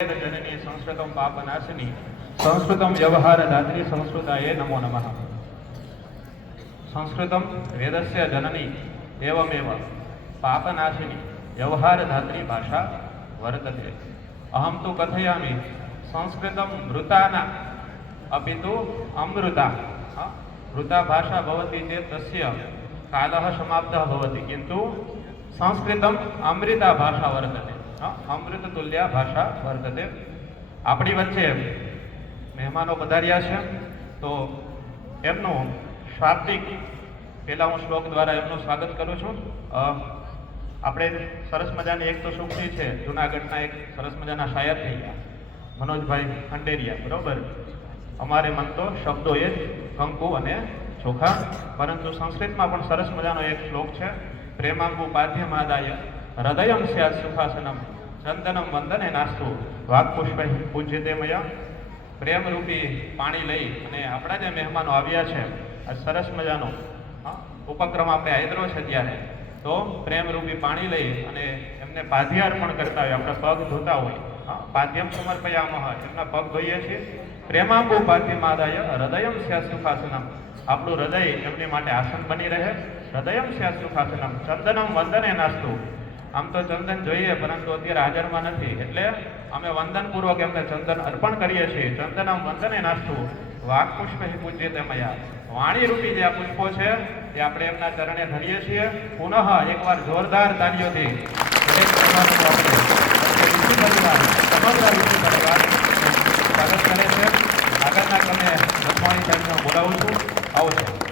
जननी संस्कृतं पापनाशिनी संस्कृतं व्यवहारदात्री संस्कृताये नमो नमः। संस्कृतं वेदस्य जननी एवमेव पापनाशिनी व्यवहारदात्री भाषा वर्तते। अहं तु कथयामि संस्कृतं मृताना अपि तु अमृता। मृता भाषा भवति चेत् तस्य कालः समाप्तः भवति, किन्तु संस्कृतम् अमृता भाषा वर्तते। अमृत तुल्या भाषा वर्तते। આપણી વચ્ચે મહેમાનો પધાર્યા છે, તો એમનું શાબ્દિક પહેલા હું શ્લોક દ્વારા એમનું સ્વાગત કરું છું। આપણે સરસ મજાની એક તો સુખી છે, જૂનાગઢના એક સરસ મજાના શાયર થઈ ગયા મનોજભાઈ ખંડેરિયા, બરોબર। અમારે મન તો શબ્દો એ કંકુ અને ચોખા, પરંતુ સંસ્કૃતમાં પણ સરસ મજાનો એક શ્લોક છે। પ્રેમાંગુ પાધ્યમાદાય હૃદયમ સ્યાત સુખાસનમ ચંદનમ વંદને નાસ્તુ વાક્પુષ્પૈ પૂજ્યતે મયા। પ્રેમ રૂપી પાણી લઈ અને આપણા જે મહેમાનો આવ્યા છે, આ સરસ મજાનો ઉપક્રમ આપણે આદરો છે, ત્યારે તો પ્રેમ રૂપી પાણી લઈ અને એમને પાદ્યાર્પણ કરતા હોય, આપણે પગ ધોતા હોય, પાદ્યમ સમર્પયામઃ, એમના પગ ધોઈએ છીએ। પ્રેમાંબુ પાદ્યમાદાય હૃદયમ સ્યાત સુખાસનમ, આપણું હૃદય એમની માટે આસન બની રહે। હૃદયમ સ્યાત સુખાસનમ ચંદનમ વંદને નાસ્તુ, આમ તો ચંદન જોઈએ પરંતુ અત્યારે હાજરમાં નથી, એટલે અમે વંદનપૂર્વક એમને ચંદન અર્પણ કરીએ છીએ। ચંદનમ વંદને નાસ્તુ વાક્પુષ્પૈ પૂજ્યતે મયા, વાણી રૂપી જે આ પુષ્પો છે એ આપણે એમના ચરણે ધરીએ છીએ। પુનઃ એકવાર જોરદાર તાળીઓથી દરેક મહેમાનોનું આપણે ઋષિ પરિવાર, સમગ્ર ઋષિ પરિવાર સ્વાગત કરે છે। આગળના ક્રમે લખવાણી સાહેબને બોલાવું છું, આવો છો।